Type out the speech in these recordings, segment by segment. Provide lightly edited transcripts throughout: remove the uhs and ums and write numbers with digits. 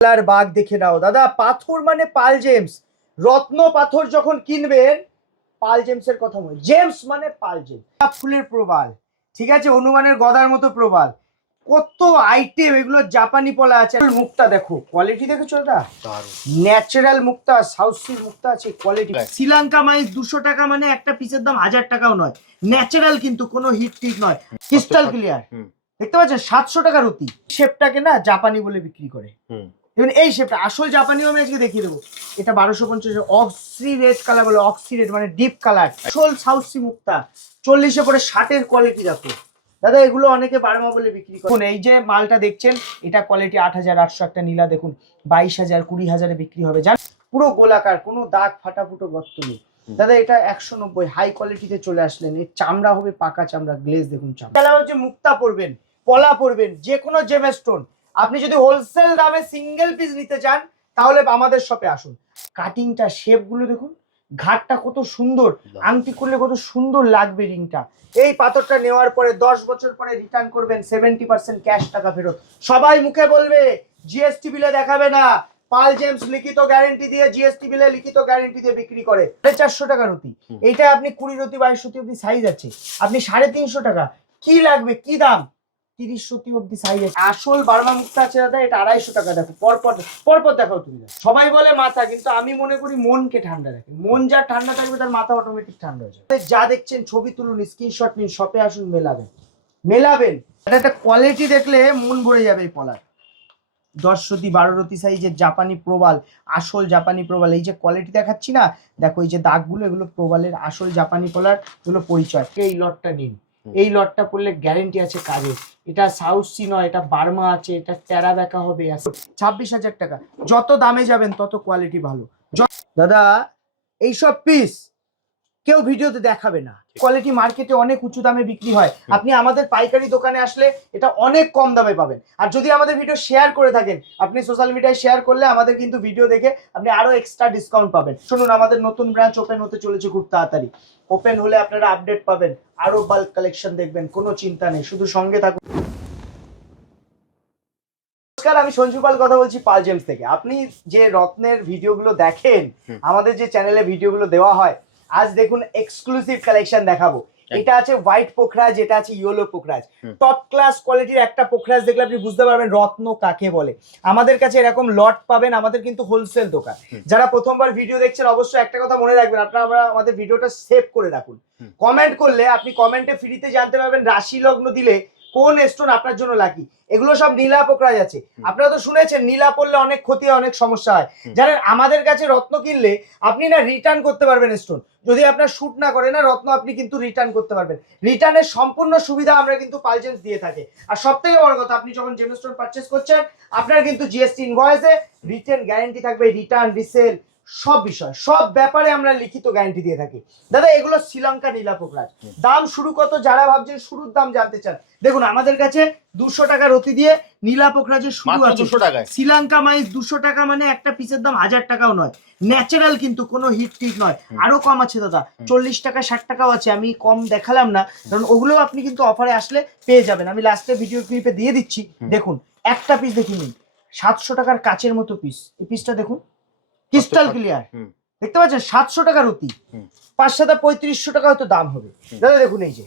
আর বাঘ দেখে নাও দাদা। পাথর মানে পাল জেমস, রত্ন পাথর যখন কিনবেন পাল জেমসের কথা বলি। জেমস মানে পাল জেমস। ফুলের প্রবাল, ঠিক আছে, হনুমানের গদার মতো প্রবাল, কত আইটেম, এগুলো জাপানি পলা আছে। মুক্তা দেখো, কোয়ালিটি দেখেছো দাদা, ন্যাচারাল মুক্তা, সাউথ সির মুক্তা আছে, কোয়ালিটি। শ্রীলঙ্কা মাইস 200 টাকা, মানে একটা পিসের দাম 1000 টাকাও নয়, ন্যাচারাল, কিন্তু কোনো হিট টিট নয়, ক্রিস্টাল ক্লিয়ার। দেখতে পাচ্ছেন 700 টাকার অতি। শেপটাকে না জাপানি বলে বিক্রি করে, এবং এই শেপটা আসল জাপানিও আমি আজকে দেখিয়ে দেবো। এটা 1250, অক্সি রেড কালার বলে, অক্সি রেড মানে ডিপ কালার, আসল সাউথ সি মুক্তা। 40-এ পরে 60-এর কোয়ালিটি দেখো দাদা। এগুলো অনেকে বার্মা বলে বিক্রি করে। এই যে মালটা দেখছেন, এটা কোয়ালিটি 8800। একটা নীলা দেখুন 22000 20000-এ বিক্রি হবে, জান, পুরো গোলাকার, কোনো দাগ ফাটা ফুটো গর্ত নেই দাদা। এটা 190, হাই কোয়ালিটিতে চলে আসলেন। এর চামড়া হবে পাকা চামড়া, গ্লেজ দেখুন চামড়া। হচ্ছে মুক্তা পরবেন, পলা পরবেন, যে কোনো জেমস্টোন। আপনি যদি হোলসেল দামে সিঙ্গেল পিস নিতে চান তাহলে আমাদের শপে আসুন। কাটিংটা, শেপ গুলো দেখুন, ঘাটটা কত সুন্দর, আংটি করলে কত সুন্দর লাগবে রিংটা। এই পাথরটা নেওয়ার পরে 10 বছর পরে রিটার্ন করবেন, 70% ক্যাশ টাকা ফেরত। সবাই মুখে বলবে, জিএসটি বিলে দেখাবে না। পাল জেমস লিখিত গ্যারেন্টি দিয়ে, জিএসটি বিলে লিখিত গ্যারেন্টি দিয়ে বিক্রি করে। 450 টাকার অতি। এইটা আপনি 20 রতি 22 রতি অব্দি সাইজ আছে, আপনি 350 টাকা। কি লাগবে, কি দাম, 30 রতি অব্দি সাইজ আছে। আসল বার্মা মুক্তা আছে দাদা, এটা 250 টাকা। দেখো পরপর পরপর দেখাও তুমি। সবাই বলে মাথা, কিন্তু আমি মনে করি মনকে ঠান্ডা রাখে। মন যা ঠান্ডা থাকবে তার মাথা অটোমেটিক ঠান্ডা হয়ে যাবে। যা দেখছেন ছবি তুলুন, স্ক্রিনশট নিন, শপে আসুন, মেলাবেন মেলাবেন। এটা একটা কোয়ালিটি দেখলে মন ভরে যাবে। এই পলার 10 রতি 12 রতি সাইজের জাপানি প্রবাল, আসল জাপানি প্রবাল। এই যে কোয়ালিটি দেখাচ্ছি না, দেখো এই যে দাগগুলো, এগুলো প্রবালের আসল জাপানি পলার, এগুলো পরিচয়। এই লটটা নিন, এই লটটা পড়লে গ্যারেন্টি আছে কাজে। এটা সাউথ সি নয়, এটা বার্মা আছে, এটা টেরা ব্যাকা হবে। 26,000 টাকা। যত দামে যাবেন তত কোয়ালিটি ভালো দাদা। এইসব পিস কেউ ভিডিওতে দেখাবে না। কোয়ালিটি মার্কেটে অনেক উঁচু দামে বিক্রি হয়, আপনি আমাদের পাইকারি দোকানে আসলে এটা অনেক কম দামে পাবেন। আর যদি আমাদের ভিডিও শেয়ার করে থাকেন, আপনি সোশ্যাল মিডিয়ায় শেয়ার করলে আমাদের কিন্তু ভিডিও দেখে আপনি আরো এক্সট্রা ডিসকাউন্ট পাবেন। শুনুন, আমাদের নতুন ব্রাঞ্চ ওপেন হতে চলেছে খুব তাড়াতাড়ি। ওপেন হলে আপনারা আপডেট পাবেন, আরো বাল্ক কালেকশন দেখবেন, কোনো চিন্তা নেই, শুধু সঙ্গে থাকুন। নমস্কার, আমি সঞ্জু পাল কথা বলছি পাল জেমস থেকে। আপনি যে রত্নের ভিডিওগুলো দেখেন, আমাদের যে চ্যানেলে ভিডিওগুলো দেওয়া হয়, আজ দেখুন এক্সক্লুসিভ কালেকশন দেখাবো। এটা আছে হোয়াইট পোখরাজ, এটা আছে ইয়েলো পোখরাজ। টপ ক্লাস কোয়ালিটির একটা পোখরাজ দেখলে আপনি বুঝতে পারবেন রত্ন কাকে বলে। আমাদের কাছে এরকম লট পাবেন, আমাদের কিন্তু হোলসেল দোকান। যারা প্রথমবার ভিডিও দেখছেন অবশ্যই একটা কথা মনে রাখবেন, আপনারা আমাদের ভিডিওটা সেভ করে রাখুন। কমেন্ট করলে আপনি কমেন্টে ফ্রিতে জানতে পারবেন রাশি লগ্ন দিলে কোন স্টোন আপনার জন্য লাকি। এগুলো সব নীলা পোখরাজ আছে। আপনারা তো শুনেছেন নীলা পড়লে অনেক ক্ষতি হয়, অনেক সমস্যা হয়। জানেন, আমাদের কাছে রত্ন কিনলে আপনি না রিটার্ন করতে পারবেন স্টোন। যদি আপনার শুট না করে না রত্ন, আপনি কিন্তু রিটার্ন করতে পারবেন। রিটার্নের সম্পূর্ণ সুবিধা আমরা কিন্তু পাল জেমস দিয়ে থাকি। আর সবথেকে বড় কথা, আপনি যখন জেমস্টোন পারচেজ করছেন, আপনার কিন্তু জিএসটি ইনভয়েসে রিটার্ন গ্যারান্টি থাকবে। রিটার্ন, রিসেল, সব বিষয়, সব ব্যাপারে আমরা লিখিত গ্যারান্টি দিয়ে থাকি দাদা। এগুলো শ্রীলঙ্কা নীলা পোখরাজ। দাম শুরু কত, যারা ভাবছেন শুরুর দাম জানতে চান, দেখুন আমাদের কাছে 200 টাকার অতি দিয়ে নীলা পোখরাজের শুরু আছে। শ্রীলঙ্কা মাইস 200 টাকা, মানে একটা পিসের দাম 1000 টাকাও নয়, ন্যাচারাল, কিন্তু কোনো হিট টিট নয়। আরো কম আছে দাদা, 40 টাকা 60 টাকাও আছে। আমি কম দেখালাম না, কারণ ওগুলো আপনি কিন্তু অফারে আসলে পেয়ে যাবেন। আমি লাস্টে ভিডিও ক্লিপে দিয়ে দিচ্ছি, দেখুন একটা পিস দেখে নিন। 700 টাকার কাচের মতো পিস। এই পিসটা দেখুন, ক্রিস্টাল ক্লিয়ার, দেখতে পাচ্ছেন 700 টাকার অতি। 5-7 3500 টাকা হয়তো দাম হবে দাদা। দেখুন এই যে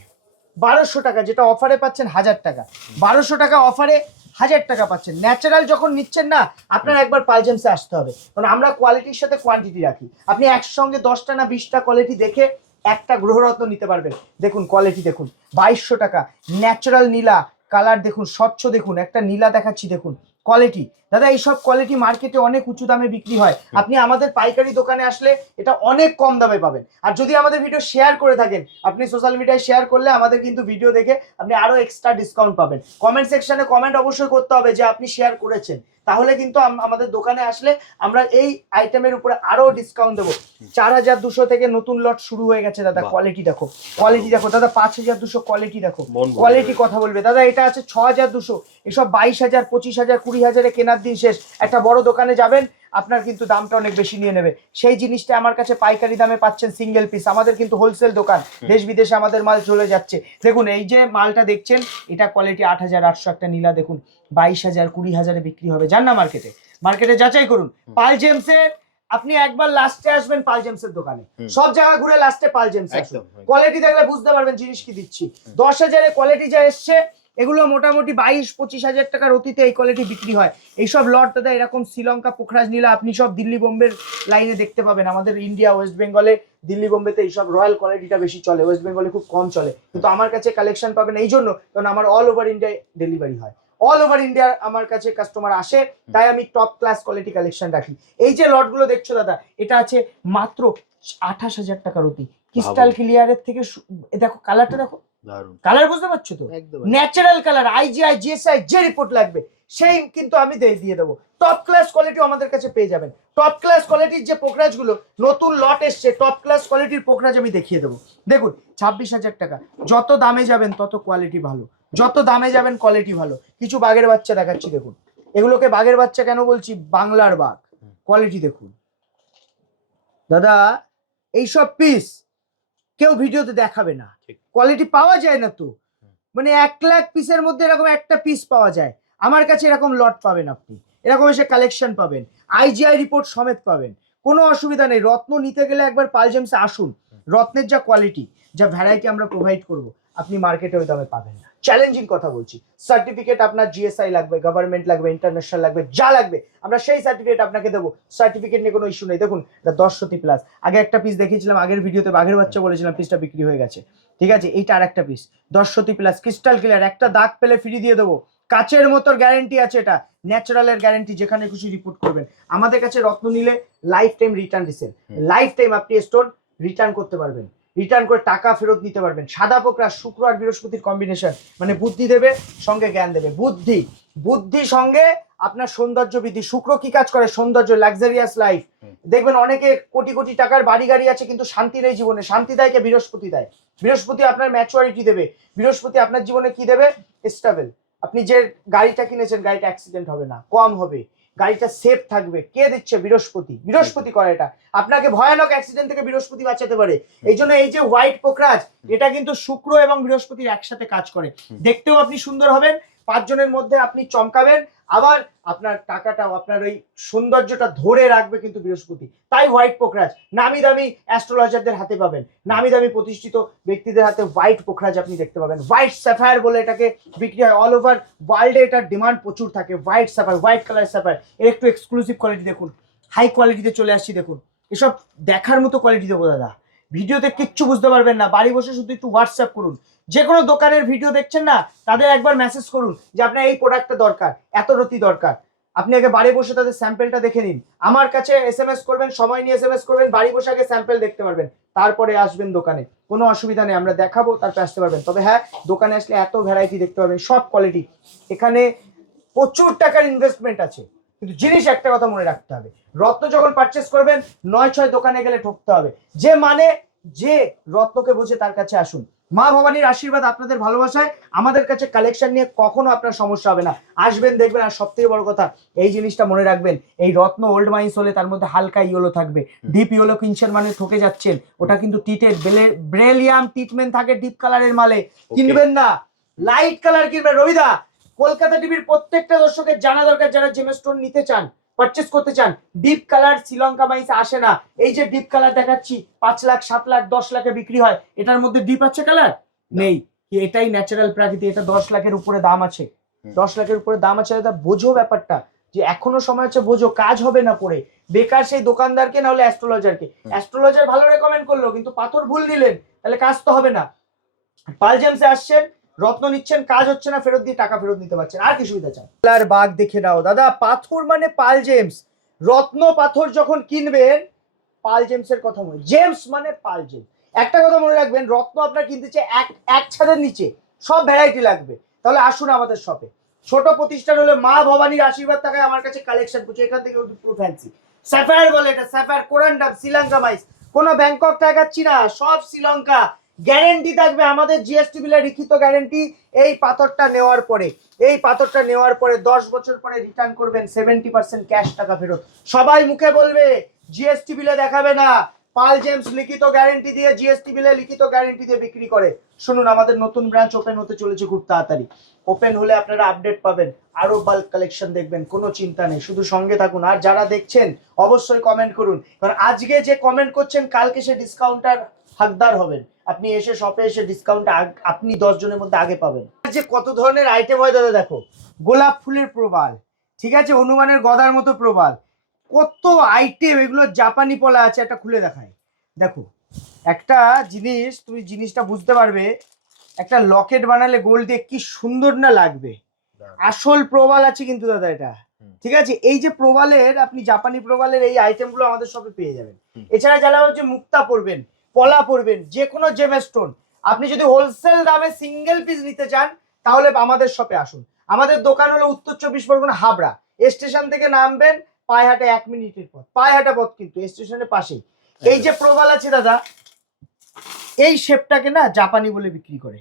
1200 টাকা, যেটা অফারে পাচ্ছেন 1000 টাকা। 1200 টাকা অফারে 1000 টাকা পাচ্ছেন। ন্যাচারাল যখন নিচ্ছেন না, আপনার একবার পাল জেমসে আসতে হবে, কারণ আমরা কোয়ালিটির সাথে কোয়ান্টিটি রাখি। আপনি একসঙ্গে 10টা না 20টা কোয়ালিটি দেখে একটা গ্রহরত্ন নিতে পারবেন। দেখুন কোয়ালিটি দেখুন, 2200 টাকা, ন্যাচারাল নীলা কালার দেখুন, স্বচ্ছ দেখুন, একটা নীলা দেখাচ্ছি দেখুন কোয়ালিটি দাদা। এইসব কোয়ালিটি মার্কেটে অনেক উঁচু দামে বিক্রি হয়, আপনি আমাদের পাইকারি দোকানে আসলে এটা অনেক কম দামে পাবেন। আর যদি আমাদের ভিডিও শেয়ার করে থাকেন, আপনি সোশ্যাল মিডিয়ায় শেয়ার করলে আমাদের কিন্তু ভিডিও দেখে আপনি আরো এক্সট্রা ডিসকাউন্ট পাবেন। কমেন্ট সেকশনে কমেন্ট অবশ্যই করতে হবে যে আপনি শেয়ার করেছেন, তাহলে কিন্তু আমাদের দোকানে আসলে আমরা এই আইটেমের উপরে আরো ডিসকাউন্ট দেবো। 4200 থেকে নতুন লট শুরু হয়ে গেছে দাদা। কোয়ালিটি দেখো, কোয়ালিটি দেখো দাদা। 5200 কোয়ালিটি দেখো, কোয়ালিটি কথা বলবে দাদা। এটা আছে 6200। এসব 22,000 25,000 20,000-এ কেনার দিন শেষ। একটা বড় দোকানে যাবেন, আপনার কিন্তু দামটা অনেক বেশি নিয়ে নেবে। সেই জিনিসটা আমার কাছে পাইকারি দামে পাচ্ছেন সিঙ্গেল পিস। আমাদের কিন্তু হোলসেল দোকান, দেশ বিদেশে আমাদের মাল চলে যাচ্ছে। দেখুন এই যে মালটা দেখছেন, এটা কোয়ালিটি 8,800, একটা নীলা দেখুন 22,000 20,000 বিক্রি হবে। যান না মার্কেটে যাচাই করুন। পাল জেমসের আপনি একবার লাস্টে আসবেন পাল জেমসের দোকানে, সব জায়গা ঘুরে লাস্টে পাল জেমস আসুন। কোয়ালিটি দেখলে বুঝতে পারবেন জিনিস কি দিচ্ছি। 10,000 কোয়ালিটি যা এসছে, এগুলো মোটামুটি 22-25,000 টাকার অতীতে এই কোয়ালিটি বিক্রি হয়। এইসব লট দাদা এরকম শ্রীলঙ্কা পোখরাজ নীলা আপনি সব দিল্লি বোম্বের লাইনে দেখতে পাবেন। আমাদের ইন্ডিয়া ওয়েস্ট বেঙ্গলে, দিল্লি বোম্বেতে এইসব রয়্যাল কোয়ালিটিটা বেশি চলে, ওয়েস্ট বেঙ্গলে খুব কম চলে। কিন্তু আমার কাছে কালেকশন পাবেন এই জন্য, কারণ আমার অল ওভার ইন্ডিয়ায় ডেলিভারি হয়, অল ওভার ইন্ডিয়ার আমার কাছে কাস্টমার আসে, তাই আমি টপ ক্লাস কোয়ালিটি কালেকশন রাখি। এই যে লটগুলো দেখছো দাদা, এটা আছে মাত্র 28,000 টাকার অতি, ক্রিস্টাল ক্লিয়ারের থেকে। দেখো কালারটা, দেখো কালার, বুঝতে পারছো তো, ন্যাচারাল কালার। আইজিআই জিএসআই যে রিপোর্ট লাগবে সেই কিন্তু আমি দিয়ে দেবো। টপ ক্লাস কোয়ালিটি আমাদের কাছে পেয়ে যাবেন। টপ ক্লাস কোয়ালিটির যে পোকরাজ গুলো নতুন লট এসছে, টপ ক্লাস কোয়ালিটির পোকরাজ আমি দেখিয়ে দেবো। দেখুন 26,000 টাকা। যত দামে যাবেন তত কোয়ালিটি ভালো, যত দামে যাবেন কোয়ালিটি ভালো। কিছু বাঘের বাচ্চা দেখাচ্ছি, দেখুন এগুলোকে বাঘের বাচ্চা কেন বলছি, বাংলার বাঘ। কোয়ালিটি দেখুন দাদা, এইসব পিস কেউ ভিডিওতে দেখাবে না, কোয়ালিটি পাওয়া যায় না তো। মানে 1 লাখ পিসের মধ্যে এরকম একটা পিস পাওয়া যায়। আমার কাছে এরকম লট পাবেন, আপনি এরকম এসে কালেকশন পাবেন, আইজিআই রিপোর্ট সমেত পাবেন, কোনো অসুবিধা নেই। রত্ন নিতে গেলে একবার পাল জেমসে আসুন। রত্নের যা কোয়ালিটি, যা ভ্যারাইটি আমরা প্রোভাইড করব, আপনি মার্কেটে ওই দামে পাবেন না। চ্যালেঞ্জিং কথা বলছি। সার্টিফিকেট আপনার জিএসআই লাগবে, গভর্নমেন্ট লাগবে, ইন্টারন্যাশনাল লাগবে, যা লাগবে আমরা সেই সার্টিফিকেট আপনাকে দেবো। সার্টিফিকেট নিয়ে কোনো ইস্যু নেই। দেখুন 10 প্লাস। আগে একটা পিস দেখিয়েছিলাম আগের ভিডিওতে, বাঘের বাচ্চা বলেছিলাম, পিসটা বিক্রি হয়ে গেছে। ঠিক আছে, এইটা আর একটা পিস 10 প্লাস, ক্রিস্টাল ক্লিয়ার, একটা দাগ পেলে ফ্রি দিয়ে দেবো, কাচের মতো গ্যারেন্টি আছে। এটা ন্যাচারালের গ্যারেন্টি, যেখানে খুশি রিপোর্ট করবেন। আমাদের কাছে রত্ন নিলে লাইফ টাইম রিটার্ন দিচ্ছেন, লাইফ টাইম আপনি স্টোন রিটার্ন করতে পারবেন, রিটার্ন করে টাকা ফেরত নিতে পারবেন। সাদা পোকরা শুক্র আর বৃহস্পতির কম্বিনেশন, মানে বুদ্ধি দেবে সঙ্গে জ্ঞান দেবে। বুদ্ধি সঙ্গে আপনার সৌন্দর্য বৃদ্ধি। শুক্র কি কাজ করে, সৌন্দর্য, লাক্সারিয়াস লাইফ। দেখবেন অনেকে কোটি কোটি টাকার বাড়ি গাড়ি আছে কিন্তু শান্তি নেই জীবনে। শান্তি দেয় কে, বৃহস্পতি দেয়। বৃহস্পতি আপনার ম্যাচুরিটি দেবে, বৃহস্পতি আপনার জীবনে কি দেবে, স্টেবল। আপনি যে গাড়িটা কিনেছেন, গাড়িটা অ্যাক্সিডেন্ট হবে না, কম হবে, গাড়িটা সেফ থাকবে। কে দিচ্ছে, বৃহস্পতি করে এটা। আপনাকে ভয়ানক অ্যাক্সিডেন্ট থেকে বৃহস্পতি বাঁচাতে পারে। এই জন্য এই যে হোয়াইট পোকরাজ, এটা কিন্তু শুক্র এবং বৃহস্পতির একসাথে কাজ করে। দেখতেও আপনি সুন্দর হবেন, 5 জনের মধ্যে আপনি চমকাবেন, আবার আপনার টাকাটাও, আপনার ওই সৌন্দর্যটা ধরে রাখবে কিন্তু বৃহস্পতি। তাই হোয়াইট পোকরাজ নামি দামি অ্যাস্ট্রোলজারদের হাতে পাবেন, নামি দামি প্রতিষ্ঠিত ব্যক্তিদের হাতে হোয়াইট পোকরাজ আপনি দেখতে পাবেন। হোয়াইট স্যাফায়ার বলে এটাকে বিক্রি হয়, অল ওভার ওয়ার্ল্ডে এটার ডিমান্ড প্রচুর থাকে। White sapphire, white colour sapphire, এর একটু এক্সক্লুসিভ কোয়ালিটি দেখুন, হাই কোয়ালিটিতে চলে আসছি। দেখুন এসব দেখার মতো কোয়ালিটি দেবো দাদা, ভিডিওতে কিচ্ছু বুঝতে পারবেন না। বাড়ি বসে শুধু একটু হোয়াটসঅ্যাপ করুন, যে কোনো দোকানের ভিডিও দেখছেন না, তাদের একবার মেসেজ করুন যে আপনার এই প্রোডাক্টটা দরকার, এত রতি দরকার। আপনি আগে বাড়ি বসে তাদের স্যাম্পেলটা দেখে নিন। আমার কাছে এসএমএস করবেন, সময় নিয়ে এসএমএস করবেন, বাড়ি বসে আগে স্যাম্পেল দেখতে পারবেন, তারপরে আসবেন দোকানে। কোনো অসুবিধা নেই, আমরা দেখাবো, তারপরে আসতে পারবেন। তবে হ্যাঁ, দোকানে আসলে এত ভ্যারাইটি দেখতে পারবেন, সব কোয়ালিটি। এখানে প্রচুর টাকার ইনভেস্টমেন্ট আছে, কিন্তু জিনিস একটা কথা মনে রাখতে হবে, রত্ন যখন পারচেস করবেন 9-6 দোকানে গেলে ঠকতে হবে। যে রত্নকে বোঝে তার কাছে আসুন। মা ভবানীর আশীর্বাদ, আপনাদের ভালোবাসায় আমাদের কাছে কালেকশন নিয়ে কখনো আপনার সমস্যা হবে না। আসবেন, দেখবেন। আর সব থেকে বড় কথা, এই জিনিসটা মনে রাখবেন, এই রত্ন ওল্ড মাইন্স হলে তার মধ্যে হালকা ইয়েলো থাকবে। ডিপ ইয়েলো কিনছেন মানে ঠকে যাচ্ছেন, ওটা কিন্তু টিটেড ব্রেলিয়াম ট্রিটমেন্ট থাকে ডিপ কালারের মালে। কিনবেন না, লাইট কালার কিনবেন। রবিদা, কলকাতা টিভির প্রত্যেকটা দর্শকের জানা দরকার, যারা জেমস্টোন নিতে চান, পারচেস করতে চান, ডিপ কালার শ্রীলঙ্কা মাইন্স আসে না। এই যে ডিপ কালার দেখাচ্ছি, 5 লাখ 7 লাখ 10 লাখে বিক্রি হয়, এটার মধ্যে ডিপ আছে কালার নেই। এটাই ন্যাচারাল প্রাকৃতিক। এটা 10 লাখের উপরে দাম আছে, 10 লাখের উপরে দাম আছে। দাদা বোঝো ব্যাপারটা, যে এখনো সময় আছে, বোঝো, কাজ হবে না পড়ে বেকার সেই দোকানদারকে, না হলে অ্যাস্ট্রোলজারকে। অ্যাস্ট্রোলজার ভালো রেকমেন্ড করলো, কিন্তু পাথর ভুল দিলেন, তাহলে কাজ তো হবে না। পাল জেমসে আসছেন, রত্ন নিচ্ছেন, কাজ হচ্ছে না, ফেরত দিয়ে টাকা ফেরত নিতে পারছেন। আর কি সুবিধা চান? আর বাঘ দেখে নাও দাদা, পাথর মানে পাল জেমস। রত্ন পাথর যখন কিনবেন, পাল জেমসের কথা মনে, জেমস মানে পাল জেমস। একটা কথা মনে রাখবেন, রত্ন আপনার কিনতে চাই এক ছাদের নিচে, সব ভ্যারাইটি লাগবে, তাহলে আসুন আমাদের শপে। ছোট প্রতিষ্ঠান হলে মা ভবানীর আশীর্বাদ থাকায় আমার কাছে কালেকশন করছে। এখান থেকে পুরো ফ্যান্সি স্যাফায়ার বলে, এটা স্যাফায়ার, কোরান্ডাম, শ্রীলঙ্কা মাইস, কোনো ব্যাংকক দেখাচ্ছি না, সব শ্রীলঙ্কা। গ্যারেন্টি থাকবে আমাদের জিএসটি বিলে লিখিত গ্যারেন্টি। এই পাথরটা নেওয়ার পরে 10 বছর পরে রিটার্ন করবেন 70% ক্যাশ টাকা ফেরত। সবাই মুখে বলবে জিএসটি বিলে দেখাবে না, পাল জেমস লিখিত গ্যারেন্টি দিয়ে জিএসটি বিলে লিখিত গ্যারেন্টি দিয়ে বিক্রি করে। শুনুন, আমাদের নতুন ব্রাঞ্চ ওপেন হতে চলেছে খুব তাড়াতাড়ি। ওপেন হলে আপনারা আপডেট পাবেন, আরো বাল্ক কালেকশন দেখবেন, কোনো চিন্তা নেই, শুধু সঙ্গে থাকুন। আর যারা দেখছেন অবশ্যই কমেন্ট করুন, কারণ আজকে যে কমেন্ট করছেন কালকে সে ডিসকাউন্টার হকদার হবেন। আপনি এসে শপে এসে ডিসকাউন্ট আপনি 10 জনের মধ্যে আগে পাবেন। যে কত ধরনের আইটেম হয় দাদা, দেখো গোলাপ ফুলের প্রবাল, ঠিক আছে, হনুমানের গদার মতো প্রবাল, কত আইটেম, এগুলো জাপানি পলা আছে। একটা খুলে দেখায়, দেখো একটা জিনিস, তুমি জিনিসটা বুঝতে পারবে, একটা লকেট বানালে গোল্ড দিয়ে কি সুন্দর না লাগবে। আসল প্রবাল আছে কিন্তু দাদা এটা, ঠিক আছে। এই যে প্রবালের, আপনি জাপানি প্রবালের এই আইটেমগুলো আমাদের শপে পেয়ে যাবেন। এছাড়া যারা হচ্ছে মুক্তা পরবেন, পলা পরবেন, যে কোনো জেমস্টোন, আপনি যদি হোলসেল দামে সিঙ্গেল পিস নিতে চান তাহলে আমাদের শপে আসুন। আমাদের দোকান হলো উত্তর 24 পরগনা হাবড়া। স্টেশন থেকে নামবেন, পায়হাটা 1 মিনিটের পথ, পায়হাটা পথ কিন্তু স্টেশনের পাশেই। এই যে প্রবাল আছে দাদা, এই শেপটাকে না জাপানি বলে বিক্রি করে।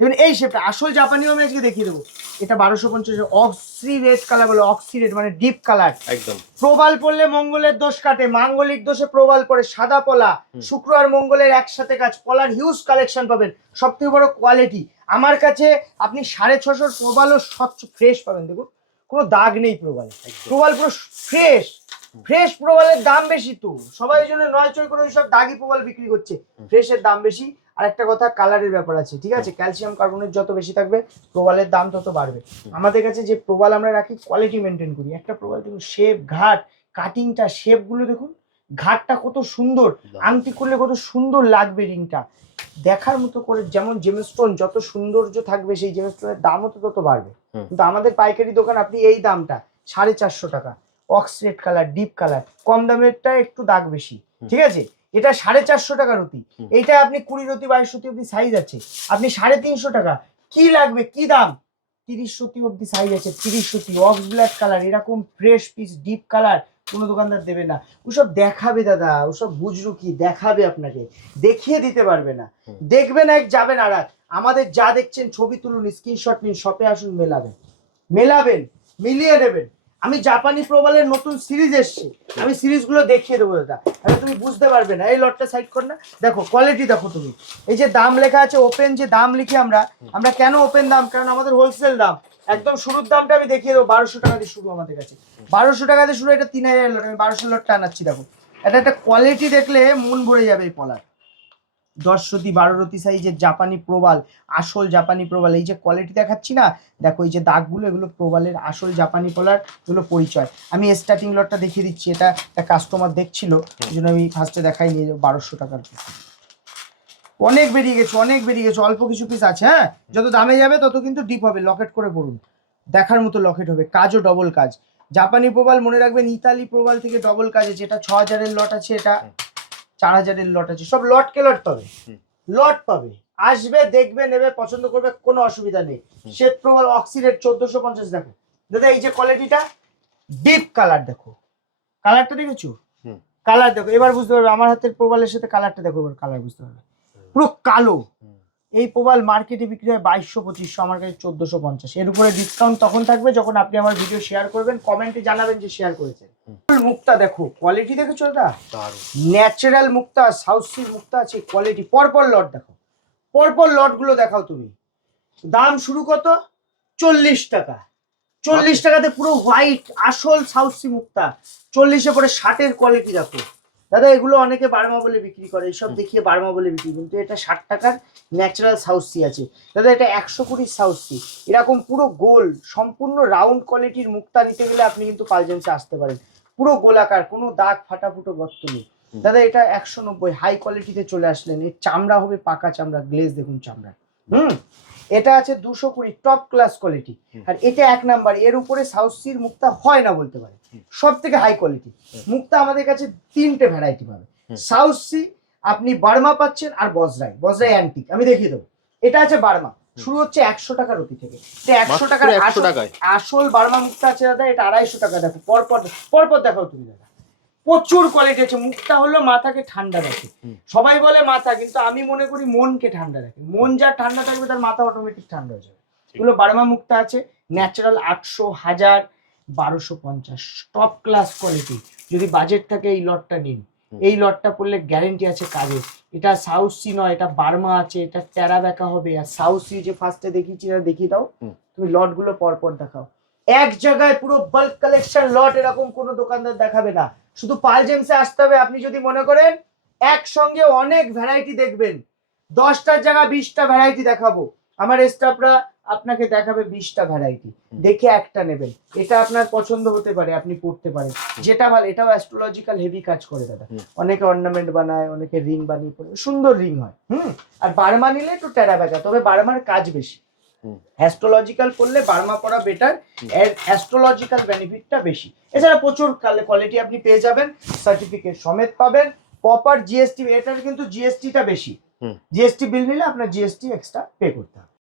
এবং এই শেপটা আসল জাপানিও আমি আজকে দেখিয়ে দেবো। এটা 1250 অক্সি রেড কালার বলে, অক্সি রেড মানে ডিপ কালার একদম। প্রবাল পড়লে মঙ্গলের দোষ কাটে, মাঙ্গলিক দোষে প্রবাল পড়ে। সাদা পলা, শুক্র আর মঙ্গলের একসাথে কাজ, পলার হিউজ কালেকশন পাবেন, সব থেকে বড় কোয়ালিটি। আমার কাছে আপনি 650 প্রবালও স্বচ্ছ ফ্রেশ পাবেন। দেখুন কোনো দাগ নেই প্রবাল, প্রবাল পুরো ফ্রেশ। ফ্রেশ প্রবালের দাম বেশি তো, সবাই এই জন্য নয় চয় করে সব দাগি প্রবাল বিক্রি করছে, ফ্রেশের দাম বেশি। আর একটা কথা, কালারের ব্যাপার আছে, ঠিক আছে। ক্যালসিয়াম কার্বনেট যত বেশি থাকবে প্রবালের দাম তত বাড়বে। আমাদের কাছে যে প্রবাল আমরা রাখি কোয়ালিটি মেনটেন করি। একটা প্রবাল দেখুন, শেপ, ঘাট, কাটিংটা, শেপগুলো দেখুন, ঘাটটা কত সুন্দর, আংটি করলে কত সুন্দর লাগবে, রিংটা দেখার মতো করে। যেমন জেমস্টোন যত সৌন্দর্য থাকবে, সেই জেমস্টোনের দামও তো তত বাড়বে। কিন্তু আমাদের পাইকারি দোকান আপনি এই দামটা 450 টাকা, অক্সিডেড কালার, ডিপ কালার, কম দামেরটা একটু দাগ বেশি, ঠিক আছে। এটা 450 টাকার অতি, এইটা আপনি 20 রতি 22 রতি অব্দি সাইজ আছে, আপনি 350 টাকা। কি লাগবে, কি দাম, 30 রতি অব্দি সাইজ আছে, 30 রতি অক্স ব্ল্যাক কালার, এরকম ফ্রেশ পিস ডিপ কালার কোনো দোকানদার দেবে না। ওসব দেখাবে দাদা, ওসব বুঝলো কি দেখাবে, আপনাকে দেখিয়ে দিতে পারবে না। দেখবেন এক, যাবেন আর এক। আমাদের যা দেখছেন ছবি তুলুন, স্ক্রিনশট নিন, শপে আসুন, মেলাবেন, মিলিয়ে নেবেন। আমি জাপানি প্রবালের নতুন সিরিজ এসছে, আমি সিরিজগুলো দেখিয়ে দেবো দাদা, তাহলে তুমি বুঝতে পারবে না। এই লটটা সাইড কর না, দেখো কোয়ালিটি দেখো তুমি। এই যে দাম লেখা আছে ওপেন, যে দাম লিখি আমরা কেন ওপেন দাম, কারণ আমাদের হোলসেল দাম। একদম শুরুর দামটা আমি দেখিয়ে দেবো, 1200 টাকা দিয়ে শুরু আমাদের কাছে, 1200 টাকা দিয়ে শুরু। এটা 3000 লট, আমি 1200 লটটা আনাচ্ছি। দেখো এটা একটা কোয়ালিটি দেখলে মন ভরে যাবে। এই পলার 10 রতি 12 রতি সাইজের জাপানি প্রবাল, আসল জাপানি প্রবাল। এই যে কোয়ালিটি দেখাচ্ছি না, দেখো এই যে দাগগুলো, এগুলো প্রবালের আসল জাপানি পলার, এগুলো পরিচয়। আমি স্টার্টিং লটটা দেখিয়ে দিচ্ছি, এটা একটা কাস্টমার দেখছিল, এই জন্য আমি ফার্স্টে দেখাই নিয়ে 1200 টাকার পিস। অনেক বেরিয়ে গেছে, অল্প কিছু পিস আছে। হ্যাঁ, যত দামে যাবে তত কিন্তু ডিপ হবে। লকেট করে পড়ুন, দেখার মতো লকেট হবে, কাজও ডবল কাজ। জাপানি প্রবাল মনে রাখবেন, ইতালি প্রবাল থেকে ডবল কাজ আছে। এটা 6000-এর লট আছে, এটা 4000-এর লট আছে, সব লটকে লট পাবে, লট পাবে। আসবে, দেখবে, নেবে, পছন্দ করবে, কোনো অসুবিধা নেই। শ্বেত প্রবাল অক্সিডেড 1450। দেখো দাদা এই যে কোয়ালিটিটা, ডিপ কালার, দেখো কালারটা দেখেছো, কালার দেখো, এবার বুঝতে পারবে। আমার হাতের প্রবালের সাথে কালারটা দেখো, এবার কালার বুঝতে পারবে, পুরো কালো। এই প্রবাল মার্কেটে বিক্রি হয় 2200-2500, আমার কাছে 1450। এর উপরে ডিসকাউন্ট তখন থাকবে যখন আপনি আমার ভিডিও শেয়ার করবেন, কমেন্টে জানাবেন যে শেয়ার করেছেন। মুক্তা দেখো, কোয়ালিটি দেখেছো দাদা, ন্যাচারাল মুক্তা, সাউথ সির মুক্তা আছে, কোয়ালিটি। পরপর লট দেখো, পরপর লটগুলো দেখাও তুমি। দাম শুরু কত, 40 টাকা, 40 টাকাতে পুরো হোয়াইট আসল সাউথ সি মুক্তা। 40-এ পরে 60-এর কোয়ালিটি দেখো দাদা। এগুলো অনেকে বার্মা বলে বিক্রি করে, এইসব দেখিয়ে বার্মা বলে বিক্রি, কিন্তু এটা 60 টাকার ন্যাচারাল সাউথ সি আছে দাদা। এটা 120 সাউথ সি, এরকম পুরো গোল সম্পূর্ণ রাউন্ড কোয়ালিটির মুক্তা নিতে গেলে আপনি কিন্তু পাল জেমসে আসতে পারেন। পুরো গোলাকার, কোনো দাগ ফাটা ফুটো গর্ত নেই দাদা। এটা 190 হাই কোয়ালিটিতে চলে আসলেন। এর চামড়া হবে পাকা চামড়া, গ্লেজ দেখুন চামড়া। এটা আছে 220 টপ ক্লাস কোয়ালিটি, আর এটা 1 নাম্বার। এর উপরে সাউথ সির মুক্তা হয় না বলতে পারে, সব থেকে হাই কোয়ালিটি মুক্তা। আমাদের কাছে 3টে ভ্যারাইটি পাবে। সাউথ সি আপনি বার্মা পাচ্ছেন, আর বজরাই অ্যান্টিক আমি দেখিয়ে দেবো। এটা আছে বার্মা, শুরু হচ্ছে 100 টাকার অতি থেকে। 100 টাকার আসল বার্মা মুক্তা আছে দাদা, এটা 250 টাকা। দেখো পরপর দেখাও তুমি দাদা, প্রচুর কোয়ালিটি আছে। মুক্তা হলো মাথাকে ঠান্ডা রাখে, সবাই বলে মাথা, কিন্তু আমি মনে করি মনকে ঠান্ডা রাখে। মন যা ঠান্ডা থাকবে তার মাথা অটোমেটিক ঠান্ডা হয়ে যাবে। এগুলো বার্মা মুক্তা আছে, ন্যাচারাল 800, 1000, 1250, টপ ক্লাস কোয়ালিটি। যদি বাজেট থাকে এই লটটা নিন, এই লটটা পড়লে গ্যারেন্টি আছে কাজের। এটা সাউথ সি নয়, এটা বার্মা আছে, এটা টেরা ব্যাকা হবে। আর সাউথ সি যে ফার্স্টে দেখিয়েছি এটা দেখিয়ে দাও, তুমি লট গুলো পরপর দেখাও। এক জায়গায় পুরো বাল্ক কালেকশন লট এরকম কোনো দোকানদার দেখাবে না। শুধু পাল জেমসে আসতে হবে। আপনি যদি মনে করেন একসঙ্গে অনেক ভ্যারাইটি দেখবেন, 10টার জায়গায় 20টা ভ্যারাইটি দেখাবো, আমার স্টাফরা আপনাকে দেখাবে 20টা ভ্যারাইটি, দেখে একটা নেবেন। এটা আপনার পছন্দ হতে পারে, আপনি পড়তে পারেন, যেটা ভালো। এটাও অ্যাস্ট্রোলজিক্যাল হেভি কাজ করে দাদা। অনেকে অর্নামেন্ট বানায়, অনেকে রিং বানিয়ে পড়ে, সুন্দর রিং হয়। আর বার্মা নিলে একটু টেরা ব্যাকা, তবে বার্মার কাজ বেশি। অ্যাস্ট্রোলজিক্যাল করলে বার্মা পড়া বেটার, এর অ্যাস্ট্রোলজিক্যাল বেনিফিটটা বেশি। এছাড়া প্রচুর কোয়ালিটি আপনি পেয়ে যাবেন, সার্টিফিকেট সমেত পাবেন, প্রপার জিএসটি। এটার কিন্তু জিএসটিটা বেশি, জিএসটি বিল নিলে আপনার জিএসটি এক্সট্রা পে করতে হবে।